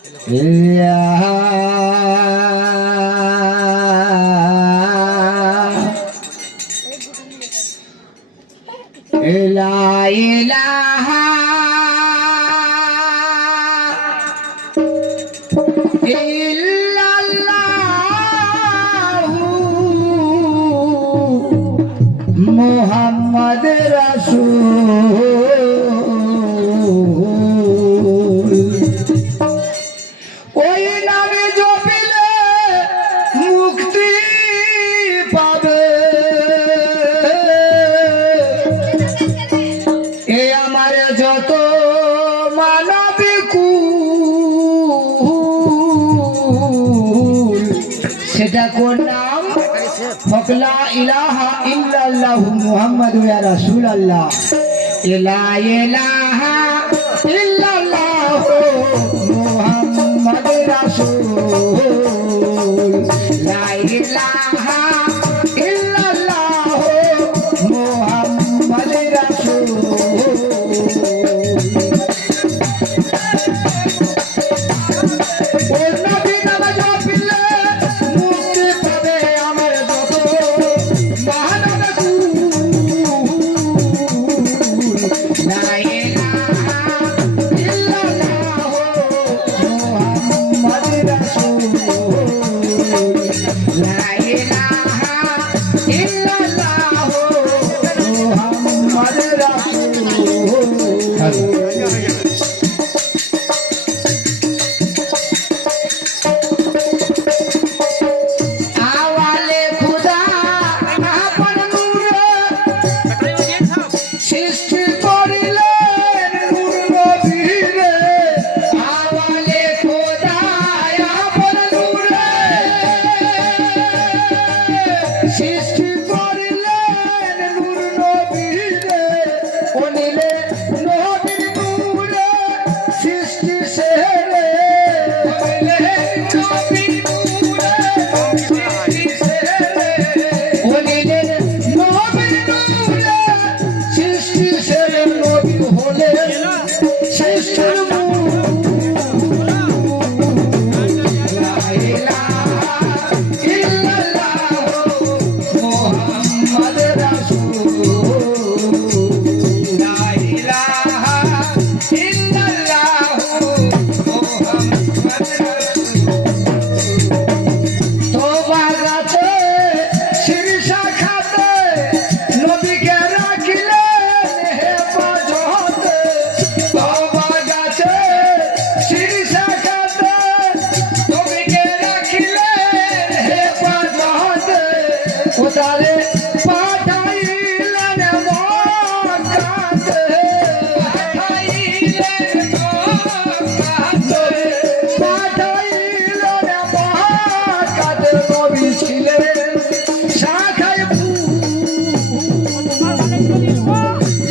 لا إله إلا الله محمد رسول ওই নামে জপিলে মুক্তি পাবে এ আমার যত মানবী কুল সেটা কোন নাম ফকলা ইলাহা ইল্লাল্লাহু মুহাম্মাদুর রাসূলুল্লাহ লা ইলাহা ইল্লাল্লাহু মুহাম্মাদুর রাসূল লা ইলাহা ইল্লাল্লাহু মুহাম্মাদুর রাসূল ওই নবী নাম জপিলে মুক্তি পাবে আমার যত মানব কুল লা ইলাহা ইল্লাল্লাহু মুহাম্মাদুর রাসূল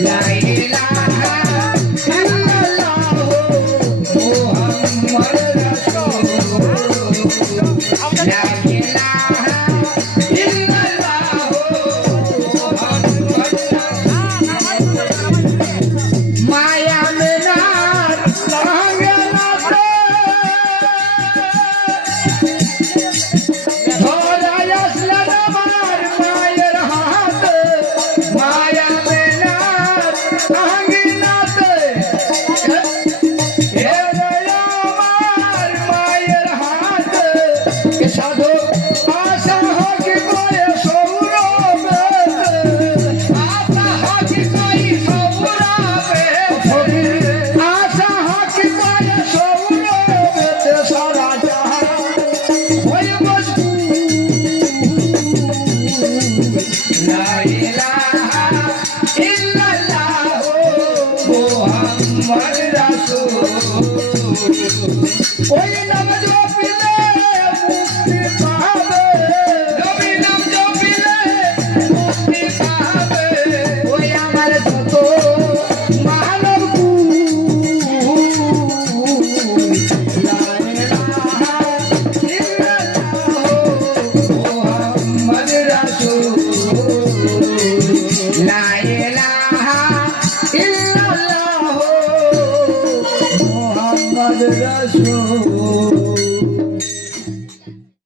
লা ইলাহা ইল্লাল্লাহু মুহাম্মাদুর রাসূল ওই নাম জপিলে মুক্তি পাবে নবী নাম জপিলে মুক্তি পাবে ওই আমার যত মানব কুল লা ইলাহা ইল্লাল্লাহু মুহাম্মাদুর রাসূল লা ইলাহা ইল্লাল্লাহু মুহাম্মাদুর রাসূল রাসূল